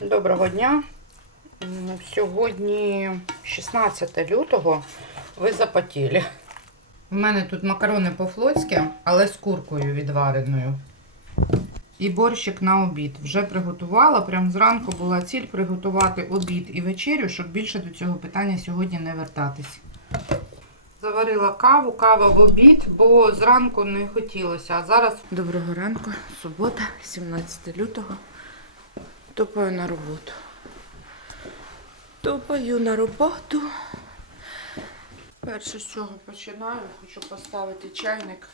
Доброго дня. Сьогодні 16 лютого. Ви запотіли. У мене тут макарони по-флотськи, але з куркою відвареною. І борщик на обід. Вже приготувала. Прямо зранку була ціль приготувати обід і вечерю, щоб більше до цього питання сьогодні не вертатись. Заварила каву, кава в обід, бо зранку не хотілося. А зараз. Доброго ранку, субота, 17 лютого. Топаю на роботу. Топаю на роботу. Перше з чого починаю, хочу поставити чайник.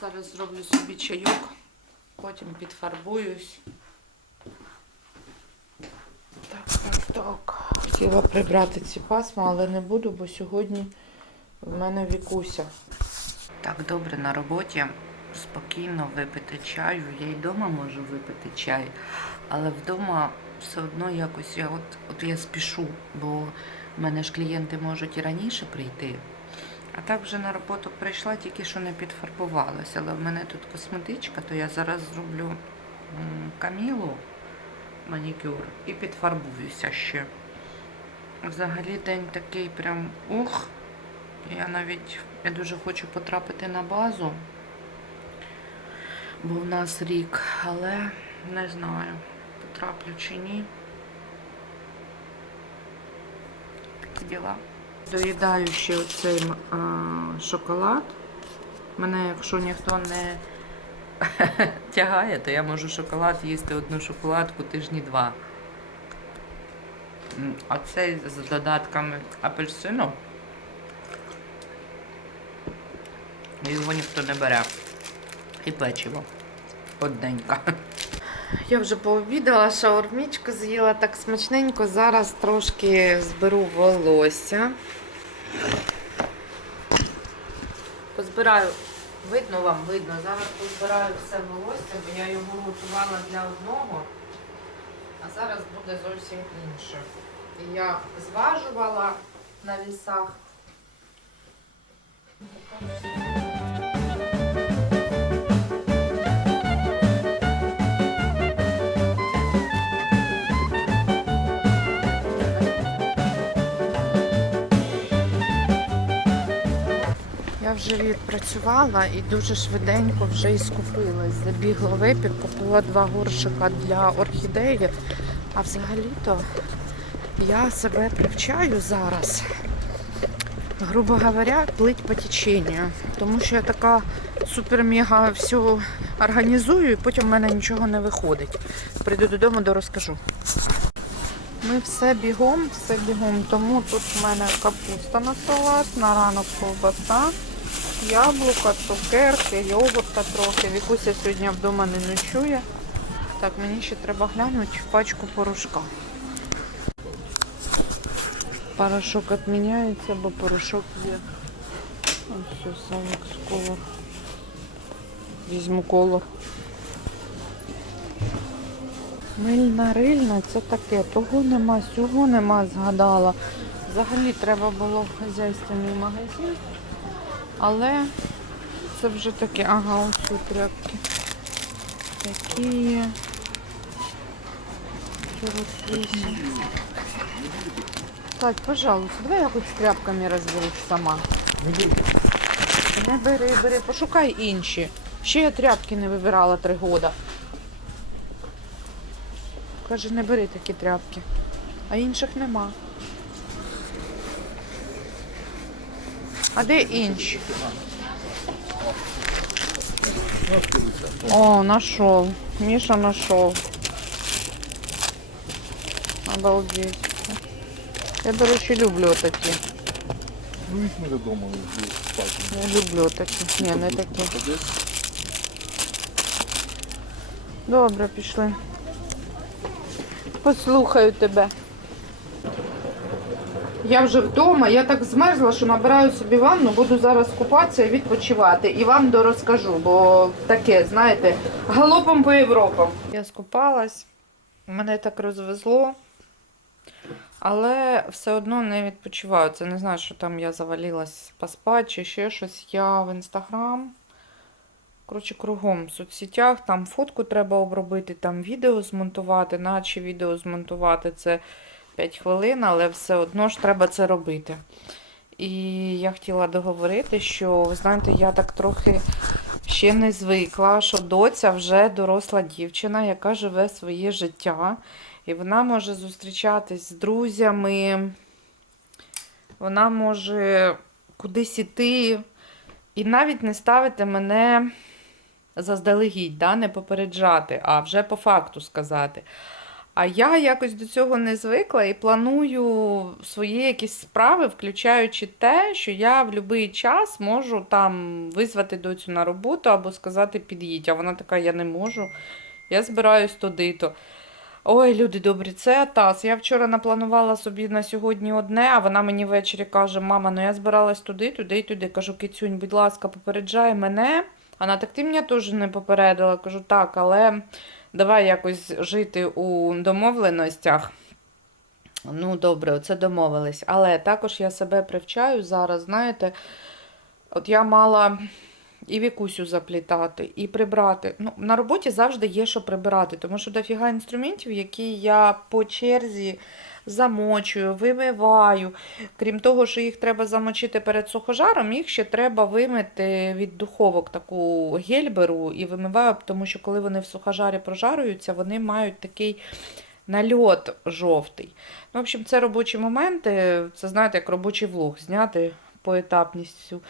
Зараз зроблю собі чайок, потім підфарбуюсь. Так. Хотіла прибрати ці пасма, але не буду, бо сьогодні в мене вікуся. Так добре на роботі. Спокійно випити чаю. Я й вдома можу випити чай, але вдома все одно якось я от, от я спішу, бо в мене ж клієнти можуть і раніше прийти. А так вже на роботу прийшла, тільки що не підфарбувалася. Але в мене тут косметичка, то я зараз зроблю камілу манікюр і підфарбуюся ще. Взагалі день такий прям ух. Я навіть я дуже хочу потрапити на базу, бо в нас рік, але не знаю, потраплю чи ні. Такі діла. Доїдаю ще оцей а, шоколад. Мене, якщо ніхто не тягає, то я можу шоколад їсти одну шоколадку тижні два. А цей з додатками апельсину. Його ніхто не бере. І печиво. Одненька. Я вже пообідала, шаурмічку з'їла так смачненько. Зараз трошки зберу волосся. Позбираю, видно вам, видно. Зараз позбираю все волосся, бо я його готувала для одного, а зараз буде зовсім інше. Я зважувала на вісах. Я вже відпрацювала і дуже швиденько вже і скупилась. Забігла в епік, купила два горшика для орхідеї. А взагалі-то я себе привчаю зараз, грубо говоря, плить по теченню. Тому що я така супер-мега все організую і потім в мене нічого не виходить. Прийду додому, до. Ми все бігом, все бігом. Тому тут в мене капуста на салат, на ранок ковбаса, яблука, цукерки, йогурта трохи. Вікуся сьогодні вдома не ночує. Так, мені ще треба глянути в пачку порошка. Порошок відміняється, бо порошок є. Ось все, Санекс колор. Візьму колор. Мильна рильна, це таке. Того нема, сього нема, згадала. Взагалі треба було в хазяйственний магазин. Але це вже таке, ага, ось тут тряпки. Такі є. 48. Кать, пожалуйста, давай я хоч з тряпками розберусь сама. Не бери, бери, пошукай інші. Ще я тряпки не вибирала три роки. Каже, не бери такі тряпки. А інших нема. А де інші? О, нашов. Міша нашов. Обалдеть. Я, до речі, люблю такі. Ну, їх невідомо вже так. Я люблю такі. Ні, не такі. Добре, пішли. Послухаю тебе. Я вже вдома, я так змерзла, що набираю собі ванну, буду зараз купатися і відпочивати. І вам дорозкажу, бо таке, знаєте, галопом по Європам. Я скупалась, мене так розвезло. Але все одно не відпочиваю. Це не знаю, що там я завалилась поспати чи ще щось. Я в інстаграм. Коротше, кругом в соцсетях, там фотку треба обробити, там відео змонтувати, наче відео змонтувати це 5 хвилин, але все одно ж треба це робити. І я хотіла договорити, що, ви знаєте, я так трохи ще не звикла, що доця вже доросла дівчина, яка живе своє життя. І вона може зустрічатись з друзями, вона може кудись іти, і навіть не ставити мене заздалегідь, да? не попереджати, а вже по факту сказати. А я якось до цього не звикла і планую свої якісь справи, включаючи те, що я в будь-який час можу там визвати доцю на роботу або сказати під'їдь. А вона така, я не можу, я збираюсь туди-то. Ой, люди добрі, це Атас. Я вчора напланувала собі на сьогодні одне, а вона мені ввечері каже: мама, ну я збиралась туди, туди і туди. Кажу, Кицюнь, будь ласка, попереджай мене. Вона так ти мене теж не попередила. Кажу, так, але давай якось жити у домовленостях. Ну, добре, це домовились. Але також я себе привчаю зараз, знаєте, от я мала і вікусю заплітати, і прибрати. Ну, на роботі завжди є що прибирати, тому що дофіга інструментів, які я по черзі замочую, вимиваю. Крім того, що їх треба замочити перед сухожаром, їх ще треба вимити від духовок таку гель беру і вимиваю, тому що коли вони в сухожарі прожарюються, вони мають такий нальот жовтий. Ну, в общем, це робочі моменти, це знаєте, як робочий влог зняти поетапністю.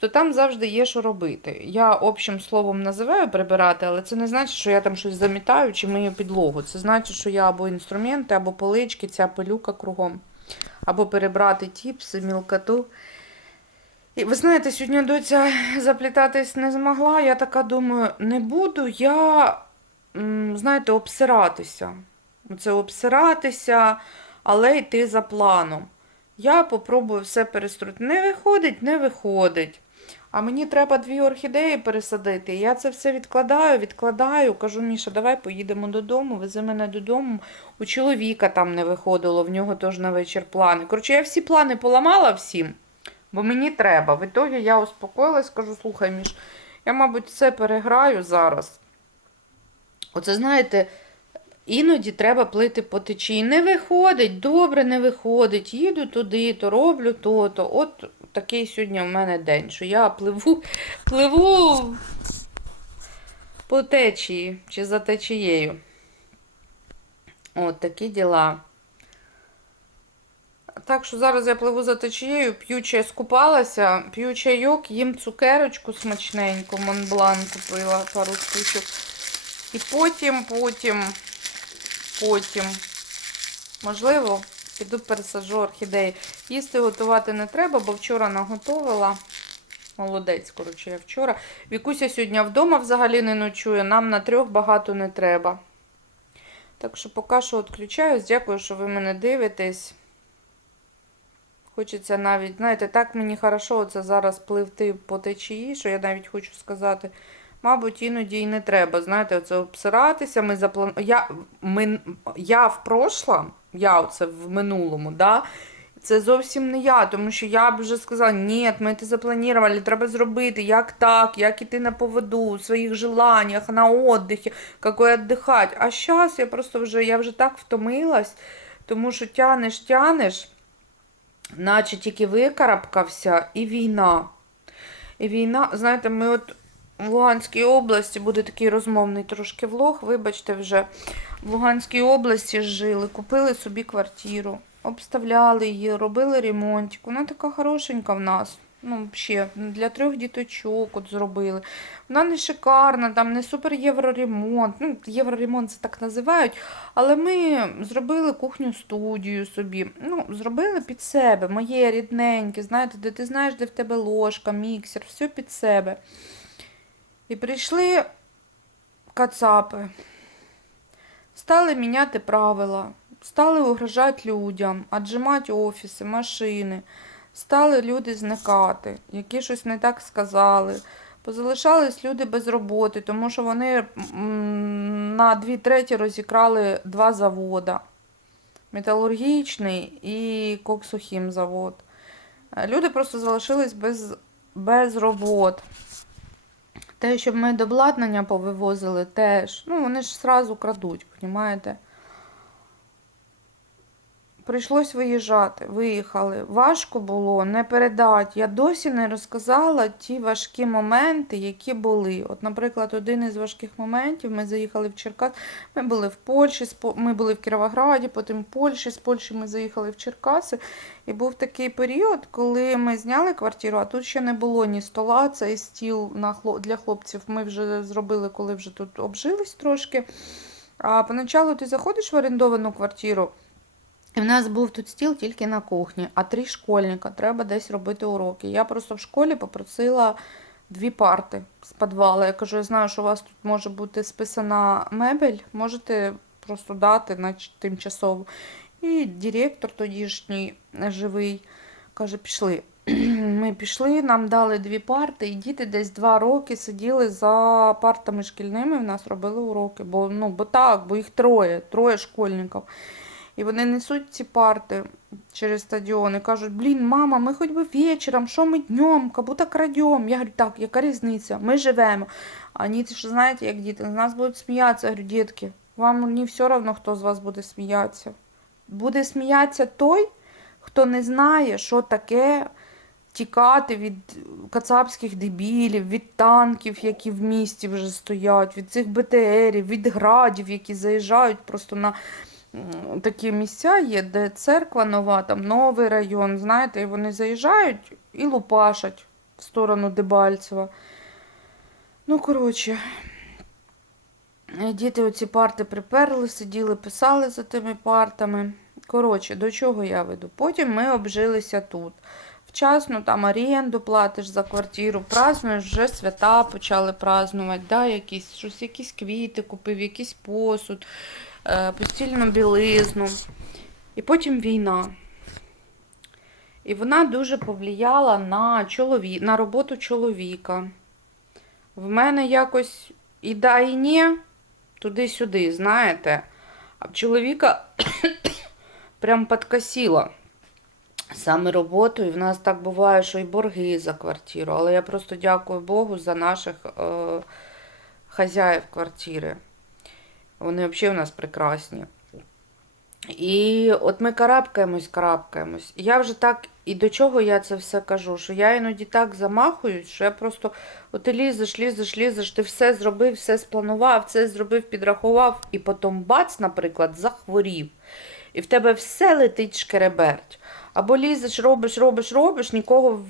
Тобто там завжди є що робити. Я общим словом називаю прибирати, але це не значить, що я там щось замітаю чи мию підлогу. Це значить, що я або інструменти, або полички, ця пилюка кругом, або перебрати тіпси, мілкоту. І ви знаєте, сьогодні доця заплітатись не змогла. Я така думаю, не буду я, знаєте, обсиратися. Це обсиратися, але йти за планом. Я попробую все перестроїти. Не виходить, не виходить. А мені треба дві орхідеї пересадити. Я це все відкладаю, відкладаю. Кажу, Міша, давай поїдемо додому, вези мене додому. У чоловіка там не виходило, в нього теж на вечір плани. Коротше, я всі плани поламала всім, бо мені треба. В ітогі я успокоїлась, кажу, слухай, Міш, я, мабуть, все переграю зараз. Оце, знаєте, іноді треба плити по течії. Не виходить, добре не виходить. Їду туди, то роблю то, то. От такий сьогодні в мене день, що я пливу, пливу по течії чи за течією. От такі діла. Так що зараз я пливу за течією, п'ю чай, скупалася, п'ю чайок, їм цукерочку смачненьку, Монблан купила пару штучок. І потім, потім, потім, можливо, піду пересаджу орхідеї. Їсти готувати не треба, бо вчора наготовила. Молодець, коротше, я вчора. Вікуся сьогодні вдома взагалі не ночує, нам на трьох багато не треба. Так що поки що відключаюсь. Дякую, що ви мене дивитесь. Хочеться навіть, знаєте, так мені хорошо оце зараз пливти по течії, що я навіть хочу сказати. Мабуть, іноді і не треба. Знаєте, оце обсиратися. Ми заплан... я, ми... я в прошлом, я оце в минулому, да, це зовсім не я, тому що я б вже сказала, ні, ми це запланували, треба зробити, як так, як іти на поводу, у своїх желаннях, на отдихі, як віддихати. А зараз я просто вже, я вже так втомилась, тому що тянеш, тянеш, наче тільки викарабкався, і війна. І війна, знаєте, ми от в Луганській області буде такий розмовний трошки влог. Вибачте, вже в Луганській області жили, купили собі квартиру, обставляли її, робили ремонтик. Вона така хорошенька в нас. Ну, ще для трьох діточок от зробили. Вона не шикарна, там не супер євроремонт. Ну, євроремонт це так називають. Але ми зробили кухню студію собі. Ну, зробили під себе, моє рідненьке, знаєте, де ти знаєш, де в тебе ложка, міксер, все під себе. І прийшли кацапи, стали міняти правила, стали угрожати людям, аджимати офіси, машини, стали люди зникати, які щось не так сказали. Позалишались люди без роботи, тому що вони на дві треті розікрали два завода. металургічний і коксохімзавод. Е, Люди просто залишились без, без робот. Те, щоб ми обладнання повивозили, теж. Ну, вони ж сразу крадуть, розумієте? Прийшлось виїжджати, виїхали. Важко було не передати. Я досі не розказала ті важкі моменти, які були. От, наприклад, один із важких моментів ми заїхали в Черкас. Ми були в Польщі, ми були в Кіровограді, потім в Польщі. З Польщі ми заїхали в Черкаси. І був такий період, коли ми зняли квартиру, а тут ще не було ні стола, цей стіл для хлопців. Ми вже зробили, коли вже тут обжились трошки. А поначалу ти заходиш в орендовану квартиру. І в нас був тут стіл тільки на кухні, а три школьника, треба десь робити уроки. Я просто в школі попросила дві парти з підвалу. Я кажу, я знаю, що у вас тут може бути списана мебель, можете просто дати на тимчасово. І директор тодішній живий каже, пішли. Ми пішли, нам дали дві парти, і діти десь два роки сиділи за партами шкільними, в нас робили уроки. Бо, ну, бо так, бо їх троє, троє школьників. І вони несуть ці парти через стадіон і кажуть, блін, мама, ми хоч би вечором, що ми днем, как будто крадем. Я говорю, так, яка різниця? Ми живемо. А вони ж знаєте, як діти, з нас будуть сміятися. Я говорю, дітки, вам не все одно, хто з вас буде сміятися. Буде сміятися той, хто не знає, що таке тікати від кацапських дебілів, від танків, які в місті вже стоять, від цих БТРів, від градів, які заїжджають просто на такі місця є, де церква нова, там новий район, знаєте, і вони заїжджають і лупашать в сторону Дебальцева. Ну, коротше, діти оці парти приперли, сиділи, писали за тими партами. Коротше, до чого я веду? Потім ми обжилися тут. Вчасно там оренду платиш за квартиру, празднуєш, вже свята почали празднувати, да, якісь, щось, якісь квіти купив, якийсь посуд, постільну білизну. І потім війна. І вона дуже повлияла на, чолові... на роботу чоловіка. В мене якось і да, і ні, туди-сюди, знаєте. А чоловіка прям подкосило саме роботу. І в нас так буває, що і борги за квартиру. Але я просто дякую Богу за наших е, хазяїв квартири. Вони взагалі у нас прекрасні. І от ми карабкаємось, карабкаємось. Я вже так, і до чого я це все кажу, що я іноді так замахуюсь, що я просто от ти лізеш, лізеш, лізеш, ти все зробив, все спланував, все зробив, підрахував, і потім бац, наприклад, захворів. І в тебе все летить шкереберть. Або лізеш, робиш, робиш, робиш, нікого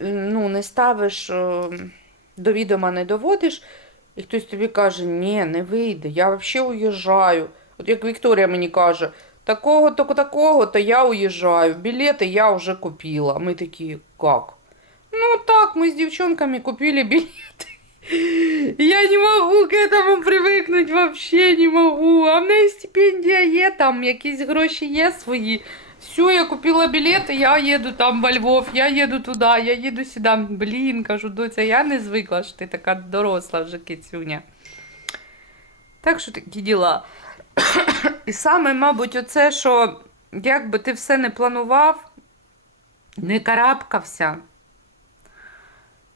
ну, не ставиш е, до відома, не доводиш, і хтось тобі каже, ні, не вийде, я взагалі уїжджаю. От як Вікторія мені каже, такого, то такого, то я уїжджаю. Білети я вже купила. Ми такі, як? Ну так, мы с девчонками купили билеты. Я не могу к этому привикнути, вообще не могу. А в неї стипендія є, там якісь гроші є свої. Все, я купила білети, я їду там во Львов, я їду туди, я їду сюди. Блін, кажу, доця, я не звикла, що ти така доросла вже кицюня. Так що такі діла. І саме, мабуть, оце, що як би ти все не планував, не карабкався.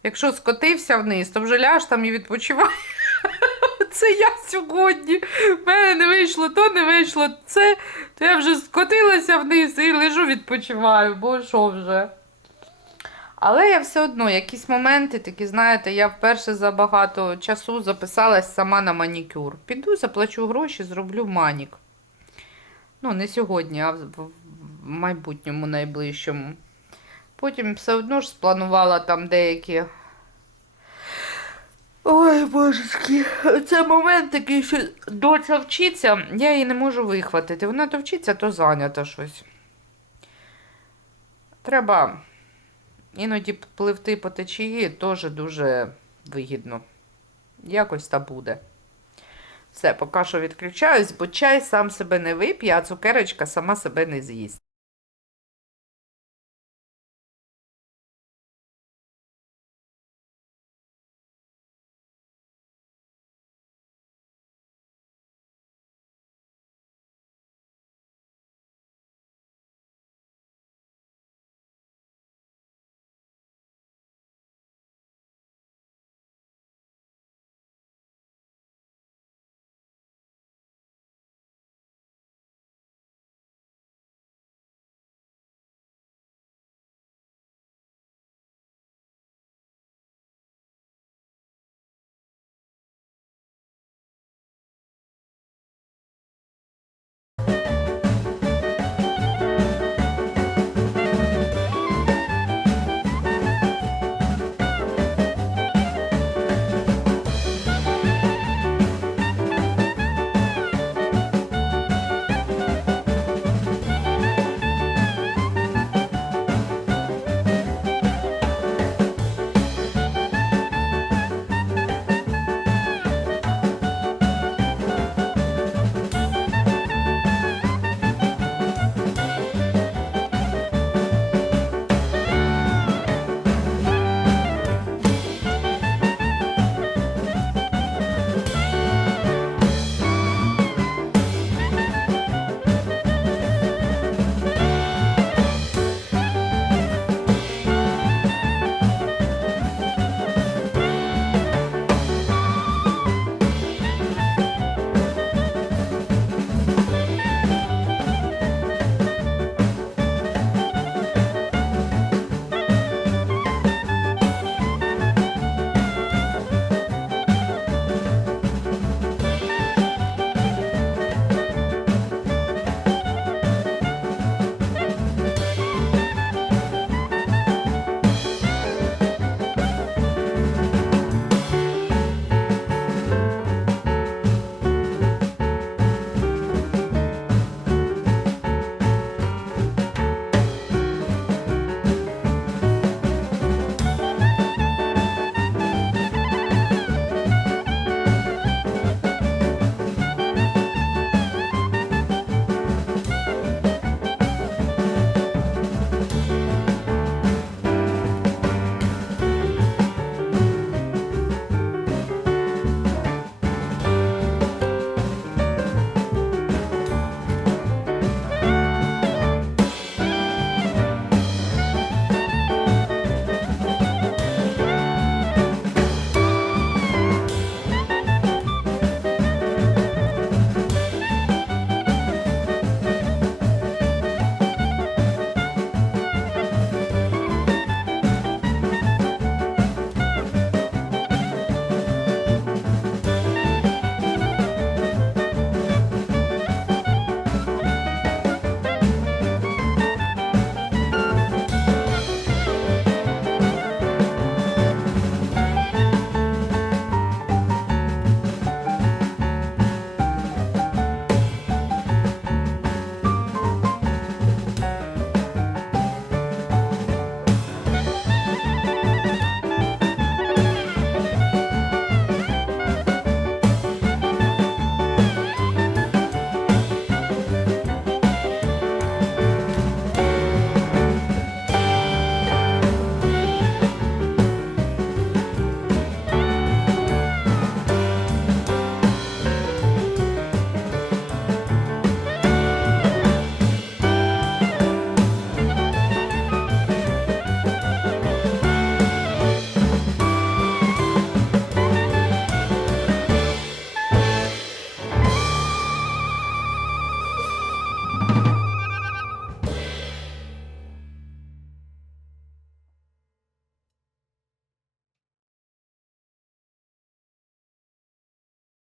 Якщо скотився вниз, то вже ляж там і відпочивай. Це я сьогодні. В мене не вийшло, то не вийшло це, то я вже скотилася вниз і лежу, відпочиваю, бо що вже. Але я все одно, якісь моменти такі, знаєте, я вперше за багато часу записалась сама на манікюр. Піду, заплачу гроші, зроблю манік. Ну, не сьогодні, а в майбутньому найближчому. Потім все одно ж спланувала там деякі. Ой, божечки, це момент такий, що доця вчиться, я її не можу вихватити. Вона то вчиться, то зайнята щось. Треба іноді пливти по течії теж дуже вигідно. Якось та буде. Все, поки що відключаюсь, бо чай сам себе не вип'є, а цукерочка сама себе не з'їсть.